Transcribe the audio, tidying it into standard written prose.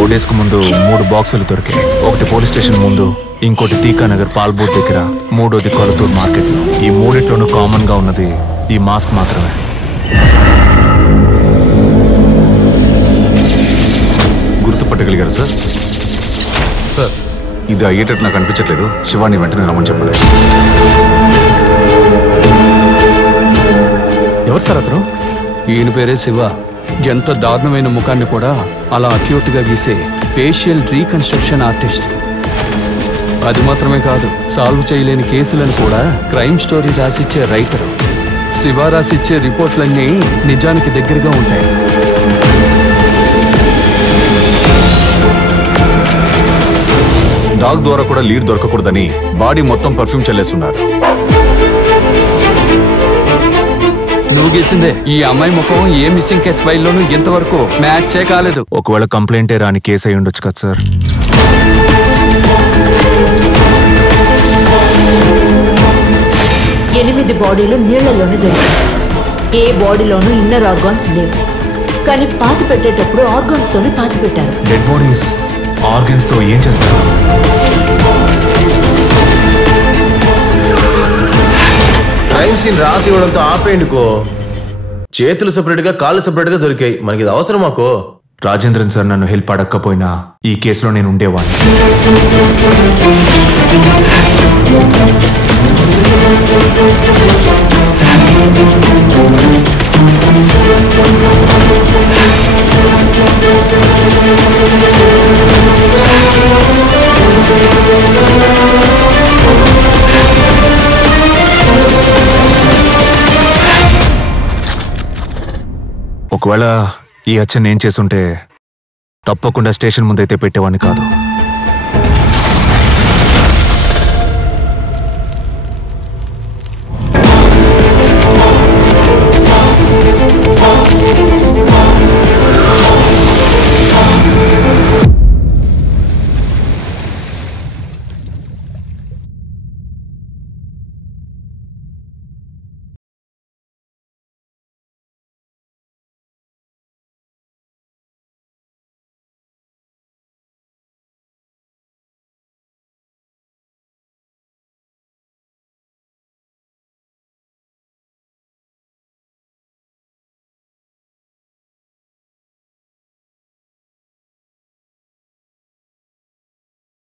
4 days ముందు 3 బాక్సులు దొరికాయి. ఒకటి పోలీస్ స్టేషన్ ముందు, ఇంకోటి తీకానగర్ పాల్బోట్ దగ్గర, మూడోది కొలతూరు మార్కెట్లో. ఈ మూడిట్లోనూ కామన్ గా ఉన్నది ఈ మాస్క్ మాత్రమే. గుర్తుపట్టగలిగారు సార్? సార్ ఇది అయ్యేటట్టు నాకు అనిపించట్లేదు. శివాని వెంటనే రమ్మని చెప్పలేదు. ఎవరు సార్ అతను? ఈయన పేరే శివ. ఎంత దారుణమైన ముఖాన్ని కూడా అలా అక్యూట్గా గీసే ఫేషియల్ రీకన్స్ట్రక్షన్ ఆర్టిస్ట్. అది మాత్రమే కాదు, సాల్వ్ చేయలేని కేసులను కూడా క్రైమ్ స్టోరీ రాసిచ్చే రైటరు. శివ రాసిచ్చే రిపోర్ట్లన్నీ నిజానికి దగ్గరగా ఉంటాయి. డాగ్ ద్వారా కూడా లీడ్ దొరకకూడదని బాడీ మొత్తం పర్ఫ్యూమ్ చల్లేస్తున్నారు. నువ్వు గీసిందే. ఈ అమ్మాయి ముఖం ఏ మిస్సింగ్ కేసు ఫైల్లోనూ ఇంతవరకు మ్యాచే కాలేదు. ఒకవేళ కంప్లైంటే రాని కేసు అయి ఉండొచ్చు కదా సార్. 8 బాడీలు నీళ్లలోనే దొరికాయి. ఏ బాడీలోనూ ఇన్నర్ ఆర్గాన్స్ లేవు. కానీ పాతి పెట్టేటప్పుడు ఆర్గాన్స్ తోనే పాతి పెట్టారు. డెడ్ బాడీస్ ఆర్గన్స్ తో ఏం చేస్తారు? క్రైమ్ సీన్ రాసి ఇవ్వడంతో ఆపేయండికో. చేతులు సెపరేట్ గా, కాళ్ళు సెపరేట్ గా దొరికాయి. మనకి ఇది అవసరం మాకో. రాజేంద్రన్ సార్ నన్ను హెల్ప్ అడగకపోయినా ఈ కేసులో నేను ఉండేవాడిని. ఒకవేళ ఈ హత్య నేను చేసుంటే తప్పకుండా స్టేషన్ ముందైతే పెట్టేవాడిని కాదు.